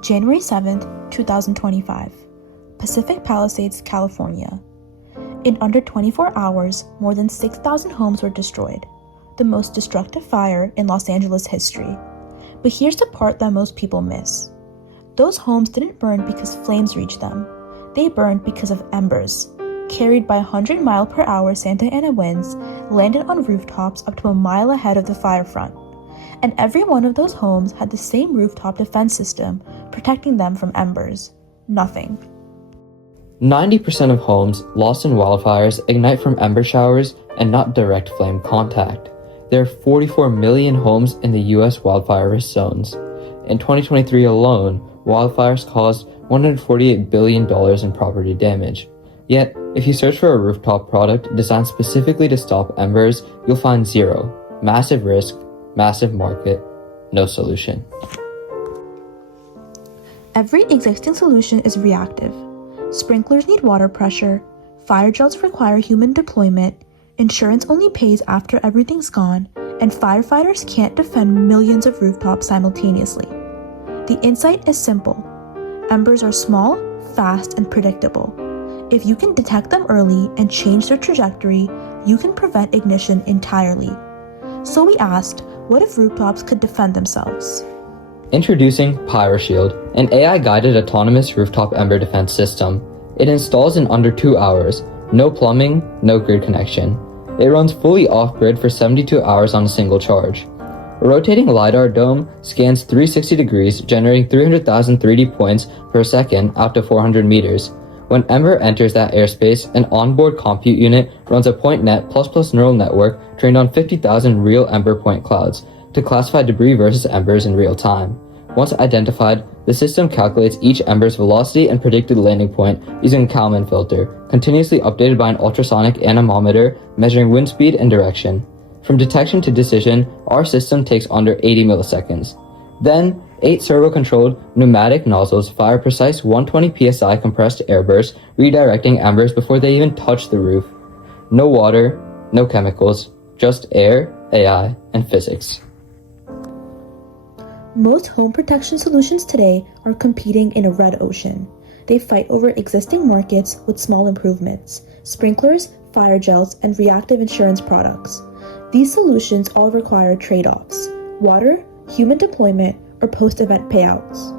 January 7th, 2025, Pacific Palisades, California. In under 24 hours, more than 6,000 homes were destroyed, the most destructive fire in Los Angeles history. But here's the part that most people miss. Those homes didn't burn because flames reached them. They burned because of embers, carried by 100-mile-per-hour Santa Ana winds, landed on rooftops up to a mile ahead of the fire front. And every one of those homes had the same rooftop defense system protecting them from embers. Nothing. 90% of homes lost in wildfires ignite from ember showers and not direct flame contact. There are 44 million homes in the U.S. wildfire risk zones. In 2023 alone, wildfires caused $148 billion in property damage. Yet, if you search for a rooftop product designed specifically to stop embers, you'll find zero. Massive risk, massive market, no solution. Every existing solution is reactive. Sprinklers need water pressure, fire drills require human deployment, insurance only pays after everything's gone, and firefighters can't defend millions of rooftops simultaneously. The insight is simple. Embers are small, fast, and predictable. If you can detect them early and change their trajectory, you can prevent ignition entirely. So we asked, what if rooftops could defend themselves? Introducing PYROSHIELD, an AI-guided autonomous rooftop ember defense system. It installs in under 2 hours. No plumbing, no grid connection. It runs fully off-grid for 72 hours on a single charge. A rotating LiDAR dome scans 360 degrees, generating 300,000 3D points per second out to 400 meters. When Ember enters that airspace, an onboard compute unit runs a PointNet++ neural network trained on 50,000 real Ember point clouds to classify debris versus embers in real time. Once identified, the system calculates each ember's velocity and predicted landing point using a Kalman filter, continuously updated by an ultrasonic anemometer measuring wind speed and direction. From detection to decision, our system takes under 80 milliseconds. Then, 8 servo-controlled pneumatic nozzles fire precise 120 psi compressed air bursts, redirecting embers before they even touch the roof. No water, no chemicals, just air, AI, and physics. Most home protection solutions today are competing in a red ocean. They fight over existing markets with small improvements: sprinklers, fire gels, and reactive insurance products. These solutions all require trade-offs: water, human deployment, or post-event payouts.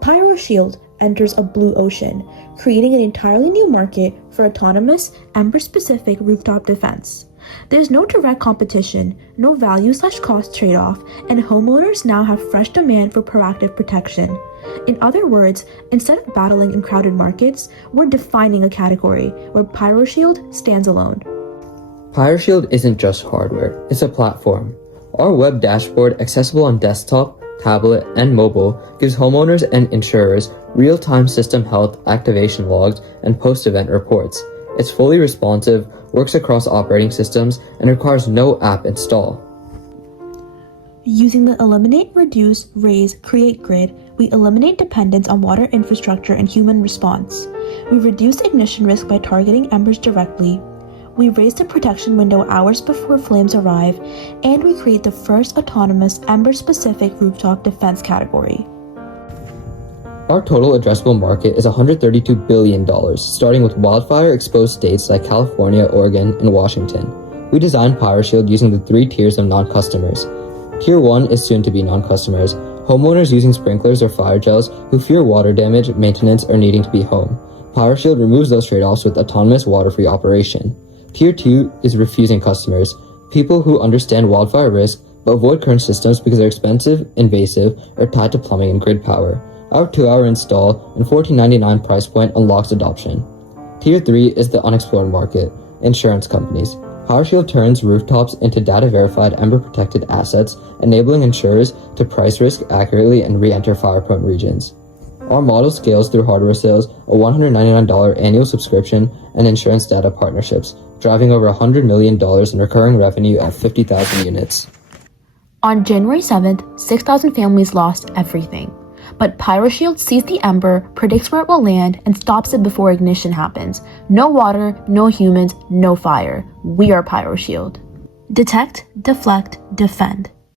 PYROSHIELD enters a blue ocean, creating an entirely new market for autonomous, ember-specific rooftop defense. There's no direct competition, no value/cost trade-off, and homeowners now have fresh demand for proactive protection. In other words, instead of battling in crowded markets, we're defining a category where PYROSHIELD stands alone. PYROSHIELD isn't just hardware, it's a platform. Our web dashboard, accessible on desktop, tablet, and mobile, gives homeowners and insurers real-time system health activation logs and post-event reports. It's fully responsive, works across operating systems, and requires no app install. Using the Eliminate, Reduce, Raise, Create grid, we eliminate dependence on water infrastructure and human response. We reduce ignition risk by targeting embers directly. We raise the protection window hours before flames arrive, and we create the first autonomous ember-specific rooftop defense category. Our total addressable market is $132 billion, starting with wildfire-exposed states like California, Oregon, and Washington. We designed PYROSHIELD using the 3 tiers of non-customers. Tier 1 is soon to be non-customers, homeowners using sprinklers or fire gels who fear water damage, maintenance, or needing to be home. PYROSHIELD removes those trade-offs with autonomous water-free operation. Tier 2 is refusing customers, people who understand wildfire risk but avoid current systems because they're expensive, invasive, or tied to plumbing and grid power. Our 2-hour install and $14.99 price point unlocks adoption. Tier 3 is the unexplored market, insurance companies. PYROSHIELD turns rooftops into data-verified ember-protected assets, enabling insurers to price risk accurately and re-enter fire-prone regions. Our model scales through hardware sales, a $199 annual subscription, and insurance data partnerships, driving over $100 million in recurring revenue at 50,000 units. On January 7th, 6,000 families lost everything. But PYROSHIELD sees the ember, predicts where it will land, and stops it before ignition happens. No water, no humans, no fire. We are PYROSHIELD. Detect, deflect, defend.